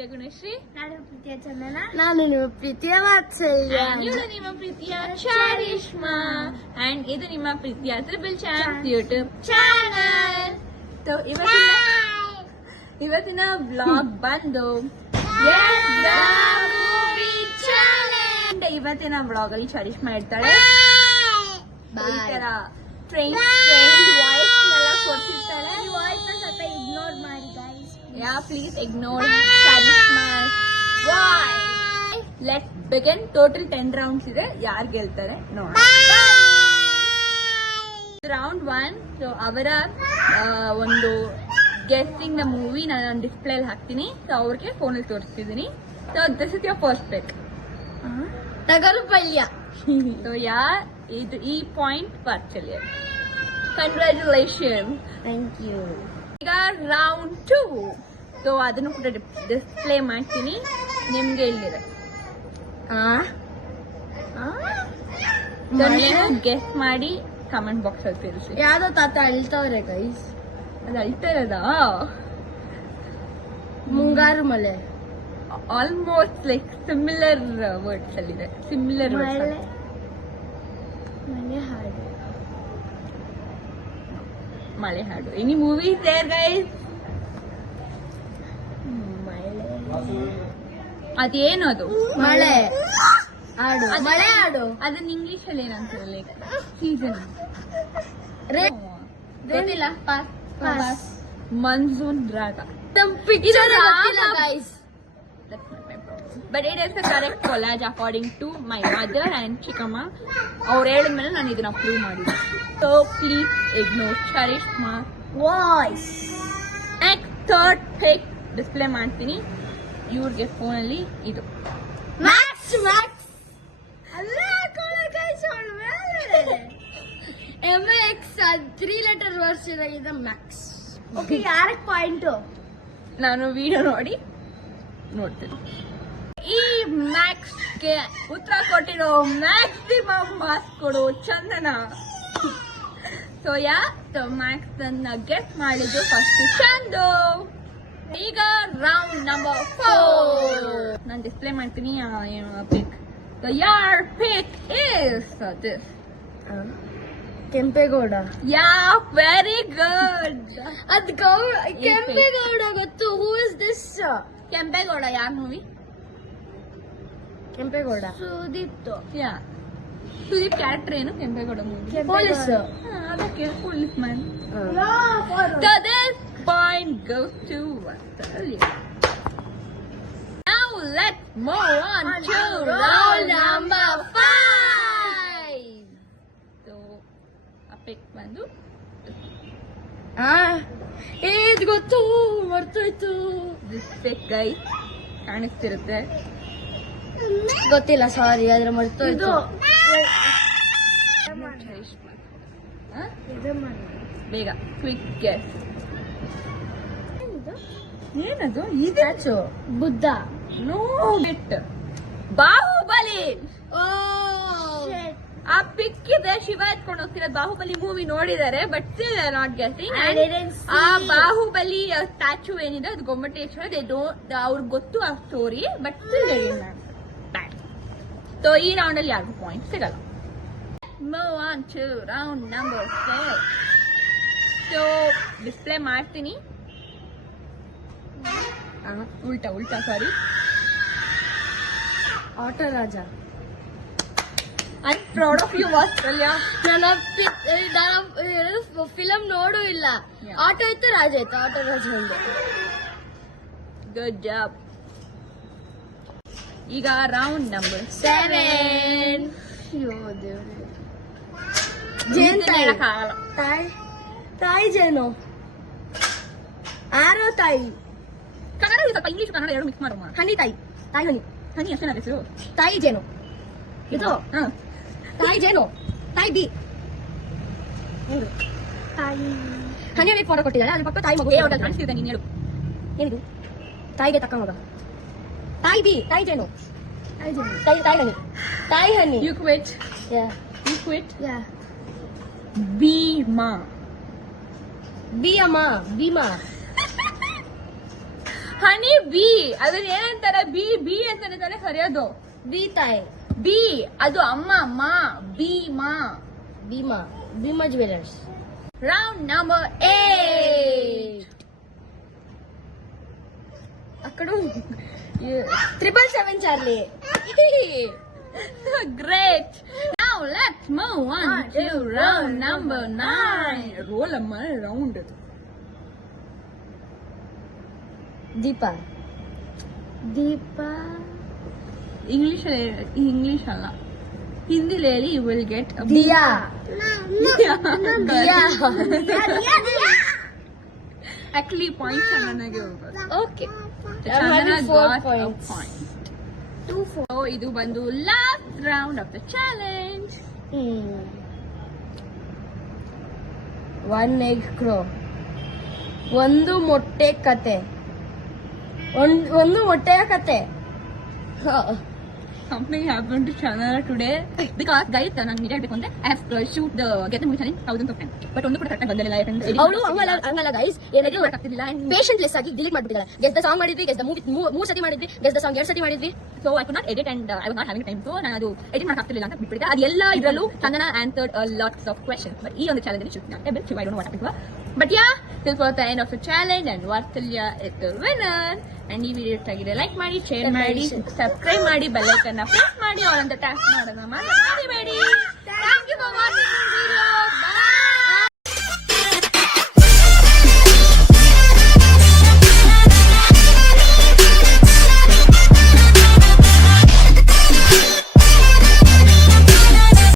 ಪ್ರೀತಿಯ ಗುಣಶ್ರೀ. ನಾನು ಪ್ರೀತಿಯ ಚಂದನ. ನಾನು ನಿಮ್ಮ ಪ್ರೀತಿಯ ವಾತ್ಸಲ್ಯ. ಇವಳು ನಿಮ್ಮ ಪ್ರೀತಿಯ ಚಾರಿಷ್ಮಾ. ಅಂಡ್ ಇದು ನಿಮ್ಮ ಪ್ರೀತಿಯ ಟ್ರಿಬಲ್ ಚಾಂಪ್ ಯೂಟ್ಯೂಬ್ ಚಾನಲ್. ಇವತ್ತಿನ ಬ್ಲಾಗ್ ಬಂದು ಇವತ್ತಿನ ಬ್ಲಾಗ್ ಅಲ್ಲಿ ಚಾರಿಷ್ಮಾ ಇರ್ತಾಳೆ. ಈ ತರ ಟ್ರೈನ್ ವಾಯ್ಸ್ ಎಲ್ಲ ಕೊಡ್ತಿರ್ತಾಳೆ. ಇಗ್ನೋರ್ ಮಾಡಿ guys. Yeah, please ignore Charishma's voice. Let's begin. Total 10 rounds ಇದೆ. ಯಾರು ಗೆಲ್ತಾರೆ ನೋಡೋಣ. Round 1. So ಅವರ ಒಂದು ಗೆಸ್ಟಿಂಗ್ ದ ಮೂವಿ ನಾನು ಡಿಸ್ಪ್ಲೇ ಅಲ್ಲಿ ಹಾಕ್ತೀನಿ. ಸೊ ಅವ್ರಿಗೆ ಫೋನ್ ಅಲ್ಲಿ ತೋರಿಸ್ತಿದ್ದೀನಿ. So this is your first pick. Tagaru Palya. So ಇದು ಈ point Vatsalya. Congratulation. Thank you. ಈಗ ರೌಂಡ್ 2. ಸೊ ಅದನ್ನು ಕೂಡ ಡಿಸ್ಪ್ಲೇ ಮಾಡ್ತೀನಿ. ನಿಮ್ಗೆ ಇಲ್ಲಿದೆ. ಗೆಸ್ ಮಾಡಿ ಕಮೆಂಟ್ ಬಾಕ್ಸ್ ಅಲ್ಲಿ ತಿಳಿಸಿ. ಯಾವ್ದೋ ತಾತ ಅಳ್ತವ್ರೆ ಗೈಸ್. ಅದು ಅಳ್ತಾ ಇರೋದಾ? Mungaru Male. Almost like similar words ಅಲ್ಲಿದೆ. ಸಿಮಿಲರ್ ಮನೆ ಹಾಡು. ಮಳೆ ಹಾಡು. Any movie there guys? ಅದೇನು ಅದು? ಮಳೆ ಹಾಡು. ಮಳೆ ಹಾಡು. ಅದನ್ನ ಇಂಗ್ಲಿಷ್ ಅಲ್ಲಿ ಏನಂತಾರೆ? Like season. ಗೊತ್ತಿಲ್ಲ. ಪಾಸ್. ಮನ್ಸೂನ್ ರಾಗ. ಪಿಕ್ಚರ್ ಗೊತ್ತಿಲ್ಲ guys. But it is the correct collage according to my mother and Chikama. ಅವ್ರು ಹೇಳಿದ್ಮೇಲೆ ನಾನು ಇದನ್ನ ಪ್ರೂವ್ ಮಾಡಿದ್ದೆ. So please ignore Charishma voice. next third pick display ಮಾಡ್ತೀನಿ. ಇವ್ರಿಗೆ ಫೋನ್ ಅಲ್ಲಿ ಇದು ಮ್ಯಾಕ್ಸ್. ಅಲ್ಲ ಗೈಸ್, MX 3 letter ವರ್ಡ್ಸ್ ಇದೆ ಮ್ಯಾಕ್ಸ್. ಓಕೆ, ಯಾರಕ್ಕೆ ಪಾಯಿಂಟ್? ನಾನು ವಿಡಿಯೋ ನೋಡಿ ನೋಡ್ತೀನಿ. ಈ ಮ್ಯಾಕ್ಸ್ ಗೆ ಉತ್ತರ ಕೊಟ್ಟಿರೋ ಮ್ಯಾಕ್ಸಿಮಮ್ ಮಾರ್ಕ್ಸ್ ಕೊಡು ಚಂದನ. ಸೊ ಮ್ಯಾಕ್ಸ್ ಅನ್ನ ಗೆಸ್ ಮಾಡಿದ್ದು ಫಸ್ಟ್ ಚಂದು. ಈಗ ರೌಂಡ್ ನಂಬರ್ 4 ನಾನು ಡಿಸ್ಪ್ಲೇ ಮಾಡ್ತೀನಿ ಪಿಕ್. ಯಾರ್ pick is this? Kempegowda. Very good. ಅದ್ ಕೆಂಪೇಗೌಡ ಗೊತ್ತು. Who is this? ಕೆಂಪೇಗೌಡ ಯಾರ್ ಮೂವಿ? ಕೆಂಪೇಗೌಡ. ಸುದೀಪ್. ಸುದೀಪ್ ಕ್ಯಾರೆಕ್ಟರ್ ಏನು ಕೆಂಪೇಗೌಡ ಮೂವಿ? ಪೊಲೀಸ್. ಅದಕ್ಕೆ policeman. So this point goes to Australia. Now let's move on to round number 5. So a pick ಬಂದು ಇದು ಗೊತ್ತು, ಮರ್ತೋಯ್ತು. this pick guys ಕಾಣಿಸ್ತಿರುತ್ತೆ. ಗೊತ್ತಿಲ್ಲ, ಸಾರಿ, ಆದ್ರೆ ಮರ್ತೋಯ್ತು. ಬೇಗ ಕ್ವಿಕ್ ಗೆಸ್. ಏನದು? ಸ್ಟ್ಯಾಚು. ಬುದ್ಧ. ನೋ ಬಿಟ್. ಬಾಹುಬಲಿ. ಆ ಪಿಕ್ ಇದೆ. ಶಿವ ಎತ್ಕೊಂಡು ಹೋಗ್ತಿರೋದು. ಬಾಹುಬಲಿ ಮೂವಿ ನೋಡಿದ್ದಾರೆ, ಬಟ್ ಸ್ಟಿಲ್ ನಾಟ್ ಗೆಸಿಂಗ್. ಆ ಬಾಹುಬಲಿ ಸ್ಟ್ಯಾಚು ಏನಿದೆ ಅದು ಗೊಮ್ಮಟೇಶ್ವರ. ಅವ್ರಿಗೆ ಗೊತ್ತು ಆ ಸ್ಟೋರಿ, ಬಟ್ ಸ್ಟಿಲ್ ಸೊ ಈ ರೌಂಡ್ ಅಲ್ಲಿ ಯಾರಿಗೂ ಪಾಯಿಂಟ್ ಸಿಗಲ್ಲ. Move on to round number 4. So display ಮಾಡ್ತೀನಿ. ಉಲ್ಟಾ sorry. Auto Raja. I am proud of you Vatsalya. ನಾನು ಫಿಲಂ ನೋಡೂ ಇಲ್ಲ. ಆಟೋ ಇತ್ತು, ರಾಜ ಇತ್ತು. ಆಟೋ ರಾಜ ಒಂದು. Good job. ಈಗ ರೌಂಡ್ ನಂಬರ್ 7. ಅಯ್ಯೋ ದೇವ್ರೆ. ಜೇನ್ ತಾಯಿ ಜೇನು. ಆರೋ ತಾಯಿ. ಕನ್ನಡ ಸ್ವಲ್ಪ ಇಂಗ್ಲಿಷ್ ಕನ್ನಡ ಎರಡು ಮಿಕ್ಸ್ ಮಾಡುವ. ಹನಿ ತಾಯಿ. ತಾಯಿ ಹನಿ. ಹನಿ ಅಷ್ಟೇ ಹೆಸರು. ತಾಯಿ ಜೇನು. ಇದು ತಾಯಿ ಜೇನು. ತಾಯಿ ಬಿ. ತಾಯಿ. ಹನಿ ಫೋಟೋ ಕೊಟ್ಟಿದ್ದಾಳೆ, ಅದ್ರ ಪಕ್ಕ ತಾಯಿ ಮಗು ಕಾಣಿಸ್ತಿದೆ. ನೀನು ಹೇಳು ಏನಿದು? ತಾಯಿಗೆ ತಕ್ಕ ಮಗ. ತಾಯಿ ಬಿ. ತಾಯಿ ಜೇನು. ತಾಯಿ ಹನಿ. ತಾಯಿ honey. You quit. You quit. Bheema. ಬಿ ಅಮ್ಮ. ಭೀಮಾ. ಹನಿ ಬಿ ಅದನ್ನ ಏನಂತಾರೆ ಬಿ ಬಿ ಅಂತಾನೆ ಕರೆಯೋದು. ಬಿ ತಾಯಿ. ಬಿ ಅದು ಅಮ್ಮ ಮಾ ಬಿ ಮಾ. ಭೀಮಾ ಜ್ಯುವೆಲರ್ಸ್. Round number 8. ಅಕ್ಕಡು 777 Charlie. Great. Now let's move on to round number 9. Roll a round. ದೀಪ. ಇಂಗ್ಲಿಷ್ ಅಲ್ಲ, ಹಿಂದಿಲಿ ಹೇಳಿ. You will get diya. Actually point ನನಗೆ ಹೋಗೋದು. Okay. Chandana four got a points. point. 2-4. So ಇದು ಬಂದು last round of the challenge. One egg crow. ಒಂದು ಮೊಟ್ಟೆಯ ಕತೆ. Something happened to Chandana today because guys ನಾನು ನಿಜ ಹೇಳ್ಬೇಕು ಅಂದ್ರೆ I have shoot the get the movie challenge 1000 of time but ಒಂದು ಕೂಡ ಕರೆಕ್ಟ್ ಆಗಿ ಬಂದಿಲ್ಲ. ಯಾಕಂದ್ರೆ ಅವಳು ಹಂಗಲ್ಲ ಗೈಸ್, ಏನಾದ್ರು ಆಗ್ತಿಲ್ಲ. ಪೇಷಂಟ್ ಲೆಸ್ ಆಗಿ ಡಿಲೀಟ್ ಮಾಡ್ಬಿಟ್ಟಿಲ್ಲ. ಗೆಸ್ ದ ಸಾಂಗ್ ಮಾಡಿದ್ವಿ, ಗೆಸ್ ದ ಮೂವಿ 3 ಸತಿ ಮಾಡಿದ್ವಿ, ಗೆಸ್ ದ ಸಾಂಗ್ 2 ಸತಿ ಮಾಡಿದ್ವಿ. So I could not edit and I was not having time. So ನಾನು ಅದು ಎಡಿಟ್ ಮಾಡಕ್ ಆಗ್ತಿಲ್ಲ ಅಂತ ಬಿಟ್ಬಿಟ್ಟಿದ್ದೆ. ಅದು ಎಲ್ಲ ಇದರಲ್ಲೂ Chandana answered a lots of questions. But ಈ ಒಂದು challenge should not able to. I don't know what happened to her. But yeah, this was the end of the challenge and Vartalya is the winner. And ಈ video ಇಷ್ಟ like ಮಾಡಿ, share ಮಾಡಿ, subscribe ಮಾಡಿ, bell icon press ಮಾಡಿ, ಅವರಂತ tap ಮಾಡೋದನ್ನ ಮರಿಬೇಡಿ. Thank you for watching this video.